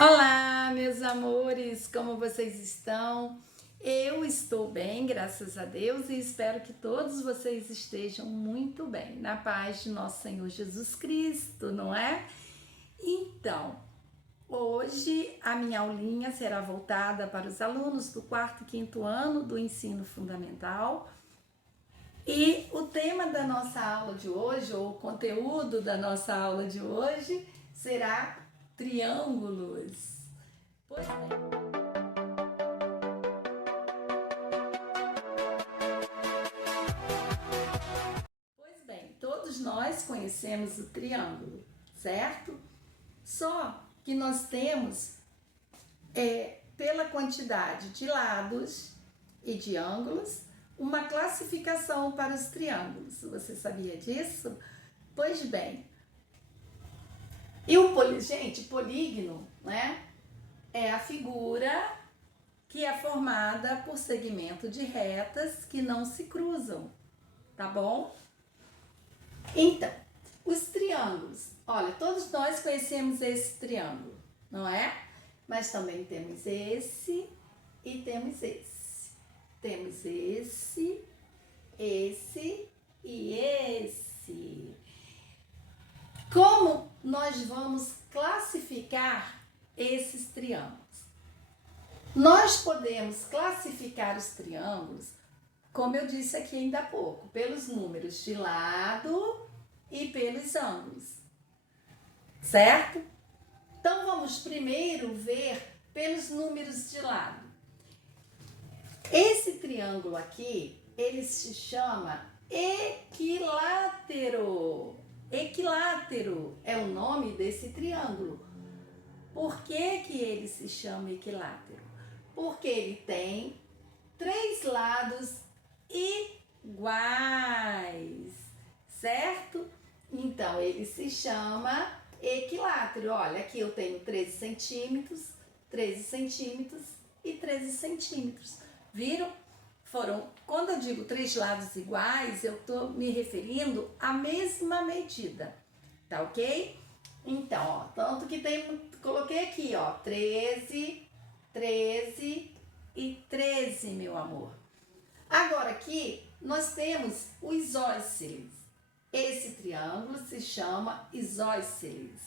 Olá, meus amores, como vocês estão? Eu estou bem, graças a Deus, e espero que todos vocês estejam muito bem, na paz de nosso Senhor Jesus Cristo, não é? Então, hoje a minha aulinha será voltada para os alunos do quarto e quinto ano do ensino fundamental. E o tema da nossa aula de hoje, ou o conteúdo da nossa aula de hoje, será triângulos. Pois bem, todos nós conhecemos o triângulo, certo? Só que nós temos, pela quantidade de lados e de ângulos, uma classificação para os triângulos. Você sabia disso? Pois bem, gente, polígono, né? É a figura que é formada por segmento de retas que não se cruzam, tá bom? Então, os triângulos. Olha, todos nós conhecemos esse triângulo, não é? Mas também temos esse e temos esse. Temos esse e esse. Como nós vamos classificar esses triângulos? Nós podemos classificar os triângulos, como eu disse aqui ainda há pouco, pelos números de lado e pelos ângulos, certo? Então vamos primeiro ver pelos números de lado. Esse triângulo aqui, ele se chama equilátero. Equilátero é o nome desse triângulo. Por que que ele se chama equilátero? Porque ele tem 3 lados iguais, certo? Então, ele se chama equilátero. Olha, aqui eu tenho 13 centímetros, 13 centímetros e 13 centímetros. Viram? Quando eu digo 3 lados iguais, eu estou me referindo à mesma medida, tá ok? Então, ó, tanto que coloquei aqui, ó, 13, 13 e 13, meu amor. Agora aqui nós temos o isósceles. Esse triângulo se chama isósceles.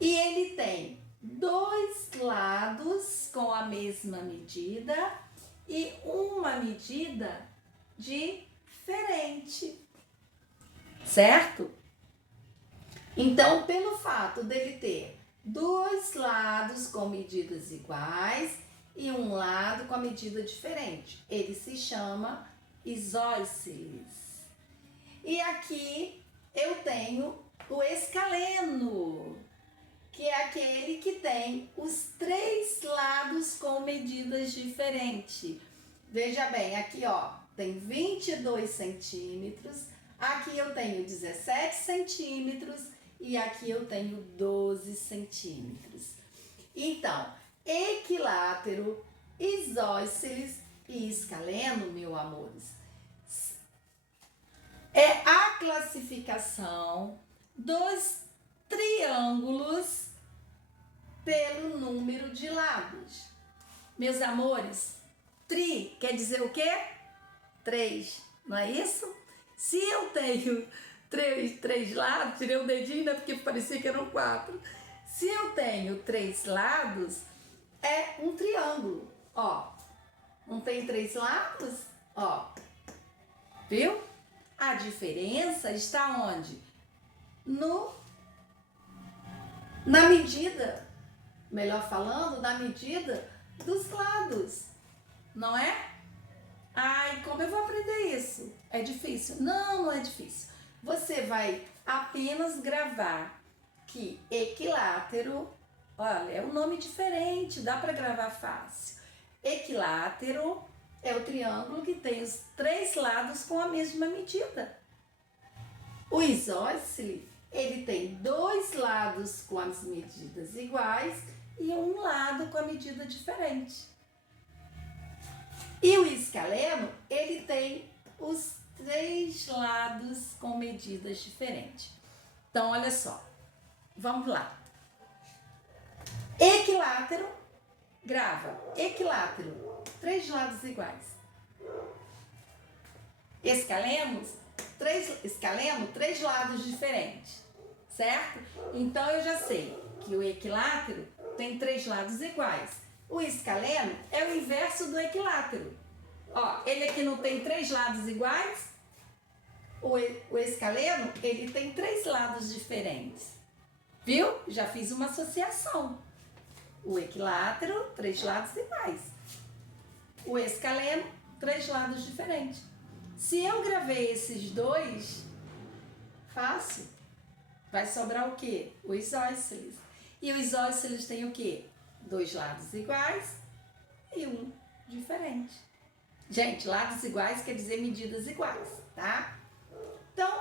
E ele tem 2 lados com a mesma medida e uma medida diferente, certo? Então, pelo fato dele ter 2 lados com medidas iguais e um lado com a medida diferente, ele se chama isósceles. E aqui eu tenho o escaleno, que é aquele que tem os 3 lados com medidas diferentes. Veja bem, aqui ó, tem 22 centímetros, aqui eu tenho 17 centímetros e aqui eu tenho 12 centímetros. Então, equilátero, isósceles e escaleno, meus amores, é a classificação dos triângulos pelo número de lados. Meus amores, tri quer dizer o quê? 3, não é isso? Se eu tenho 3 lados, tirei o dedinho, né, porque parecia que eram 4. Se eu tenho 3 lados, é um triângulo, ó. Não tem 3 lados? Ó, viu? A diferença está onde? Na medida, melhor falando, na medida dos lados, não é? Ai, como eu vou aprender isso? É difícil? Não, não é difícil. Você vai apenas gravar que equilátero, olha, é um nome diferente, dá para gravar fácil. Equilátero é o triângulo que tem os 3 lados com a mesma medida. O isósceles, ele tem 2 lados com as medidas iguais e um lado com a medida diferente. E o escaleno, ele tem os 3 lados com medidas diferentes. Então, olha só, vamos lá. equilátero, grava. Equilátero, 3 lados iguais. Escaleno, 3 lados diferentes, certo? Então, eu já sei que o equilátero tem 3 lados iguais. O escaleno é o inverso do equilátero. Ó, ele aqui não tem 3 lados iguais. O escaleno, ele tem 3 lados diferentes. Viu? Já fiz uma associação. O equilátero, 3 lados iguais. O escaleno, 3 lados diferentes. Se eu gravei esses dois, fácil. Vai sobrar o quê? O isósceles. E o isósceles tem o quê? 2 lados iguais e um diferente. Gente, lados iguais quer dizer medidas iguais, tá? Então,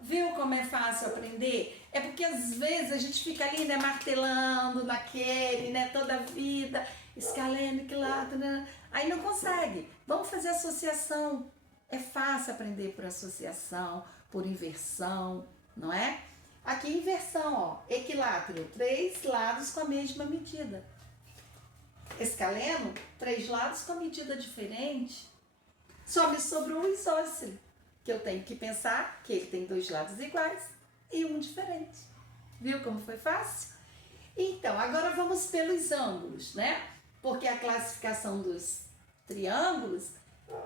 viu como é fácil aprender? É porque às vezes a gente fica ali, né, martelando naquele, né, toda a vida, escaleno, equilátero, né? Aí não consegue. Vamos fazer associação. É fácil aprender por associação, por inversão, não é? Aqui inversão, ó, equilátero, 3 lados com a mesma medida. Escaleno, 3 lados com a medida diferente. Só me sobrou o isósceles, que eu tenho que pensar que ele tem 2 lados iguais e um diferente. Viu como foi fácil? Então, agora vamos pelos ângulos, né? Porque a classificação dos triângulos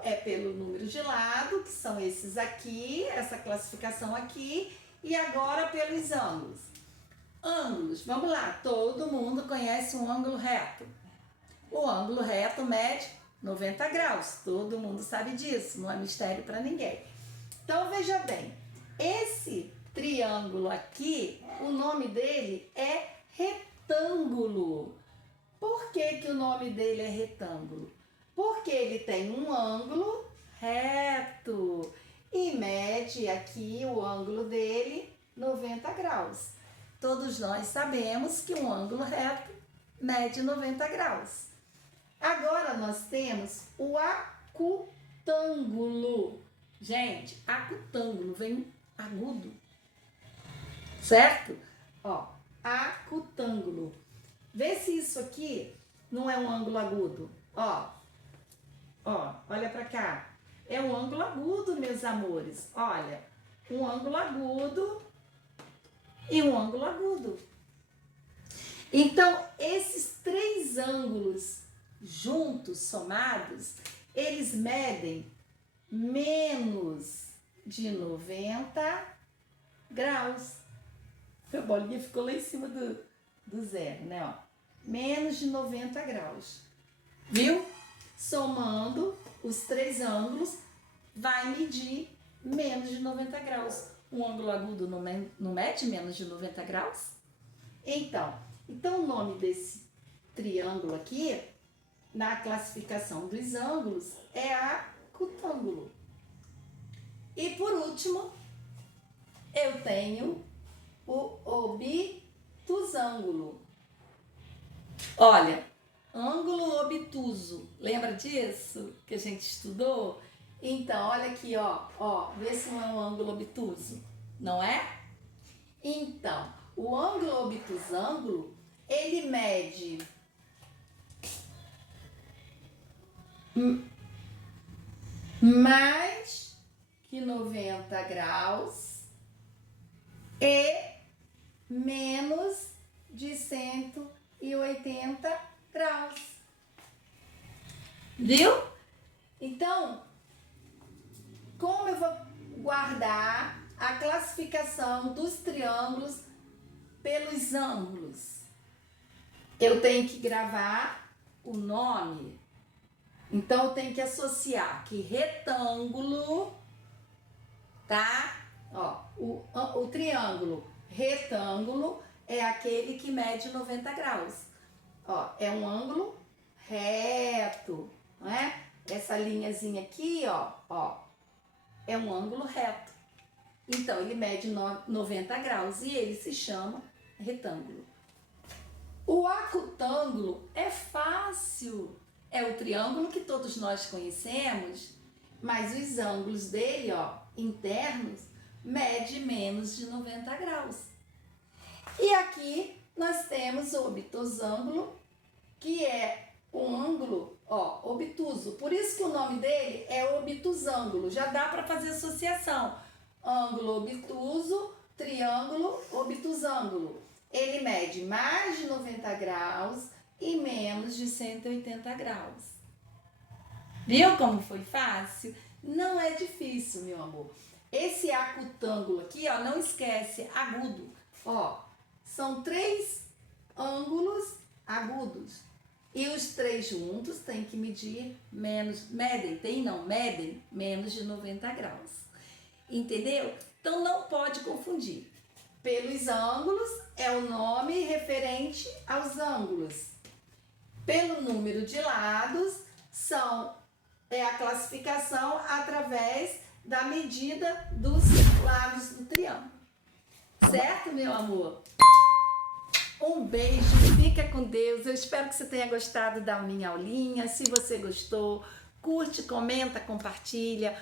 é pelo número de lado, que são esses aqui, essa classificação aqui, e agora pelos ângulos. Ângulos, vamos lá, todo mundo conhece um ângulo reto. O ângulo reto mede 90 graus, todo mundo sabe disso, não é mistério para ninguém. Então, veja bem, esse triângulo aqui, o nome dele é retângulo. Por que que o nome dele é retângulo? Porque ele tem um ângulo reto e mede aqui o ângulo dele 90 graus. Todos nós sabemos que um ângulo reto mede 90 graus. Agora nós temos o acutângulo. Gente, acutângulo vem agudo, certo? Ó, acutângulo. Vê se isso aqui não é um ângulo agudo. Ó, olha pra cá. É um ângulo agudo, meus amores. Olha, um ângulo agudo e um ângulo agudo. Então, esses 3 ângulos juntos, somados, eles medem menos de 90 graus. A bolinha ficou lá em cima do zero, né? Ó, menos de 90 graus. Viu? Somando os 3 ângulos, vai medir menos de 90 graus. Um ângulo agudo não mede menos de 90 graus? Então o nome desse triângulo aqui, na classificação dos ângulos, é acutângulo. E por último, eu tenho o obtusângulo. Olha, ângulo obtuso, lembra disso que a gente estudou? Então, olha aqui, ó, vê se não é um ângulo obtuso, não é? Então, o ângulo obtusângulo, ele mede mais que 90 graus e menos de 180 graus. Viu? Então, como eu vou guardar a classificação dos triângulos pelos ângulos? Eu tenho que gravar o nome. Então, eu tenho que associar que retângulo, tá? Ó, o triângulo retângulo é aquele que mede 90 graus. Ó, é um ângulo reto, não é? Essa linhazinha aqui, ó, é um ângulo reto. Então, ele mede 90 graus e ele se chama retângulo. O acutângulo é fácil. É o triângulo que todos nós conhecemos, mas os ângulos dele, ó, internos, mede menos de 90 graus. E aqui nós temos o obtusângulo que é um ângulo, ó, obtuso. Por isso que o nome dele é obtusângulo. Já dá para fazer associação. Ângulo obtuso, triângulo obtusângulo. Ele mede mais de 90 graus e menos de 180 graus. Viu como foi fácil? Não é difícil, meu amor. Esse acutângulo aqui, ó, não esquece, agudo. Ó, são 3 ângulos agudos. E os 3 juntos tem que medir medem menos de 90 graus. Entendeu? Então não pode confundir. Pelos ângulos é o nome referente aos ângulos. Pelo número de lados é a classificação através da medida dos lados do triângulo. Certo, meu amor? Um beijo, fica com Deus. Eu espero que você tenha gostado da minha aulinha. Se você gostou, curte, comenta, compartilha.